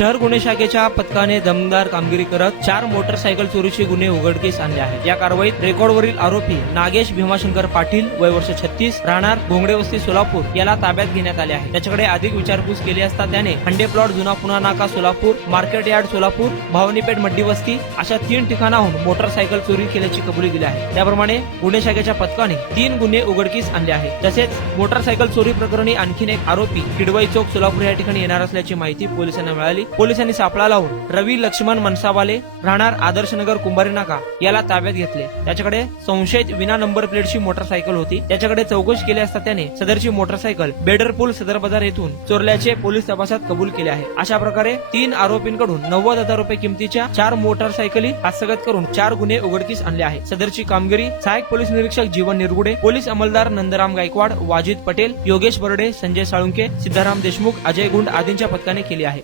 शहर गुन्हे शाखेच्या पथकाने दमदार कामगिरी करत 4 मोटरसायकल चोरीचे गुन्हे उघडकीस आणले आहेत। या कारवाईत रेकॉर्डवरील आरोपी नागेश भीमाशंकर पाटील वय वर्ष 36 राहणार घोंगडे वस्ती सोलापूर याला ताब्यात घेण्यात आले आहे। त्याच्याकडे अधिक विचारपूस केली असता त्याने खंडे प्लॉट जुना पुणा नाका Solapur, market yard Solapur, भावनीपेठ muddy वस्ती अशा 3 ठिकाणाहून मोटरसायकल चोरी केल्याची कबुली दिली आहे। त्याप्रमाणे गुन्हे शाखेच्या पथकाने 3 गुन्हे उघडकीस आणले आहेत। तसेच मोटरसायकल चोरी प्रकरणी आणखीन एक आरोपी किडवाई चौक सोलापूर या ठिकाणी येणार असल्याची माहिती पोलिसांना मिळाली। पोलिसांनी सापळा लावून रवी लक्ष्मण मनसावाले राहणार आदर्शनगर कुंभारी नाका याला ताब्यात घेतले। त्याच्याकडे संशयित विना नंबर प्लेटची मोटरसायकल होती। त्याच्याकडे चौकशी केली असता त्याने सदरची मोटरसायकल बेडरपूल सदर बाजार येथून चोरल्याचे पोलीस तपासात कबूल केले आहे। अशा प्रकारे 3 आरोपींकडून 90,000 रुपये किमतीच्या 4 मोटरसायकली हस्तगत करून 4 गुन्हे उघडकीस आणले आहेत। सदरची कामगिरी सहाय्यक पोलीस निरीक्षक जीवन निरगुडे, पोलीस अंमलदार नंदराम गायकवाड, वाजिद पटेल, योगेश बर्डे, संजय साळुंके, सिद्धाराम देशमुख, अजय गुंड आदींच्या पथकाने केली आहे।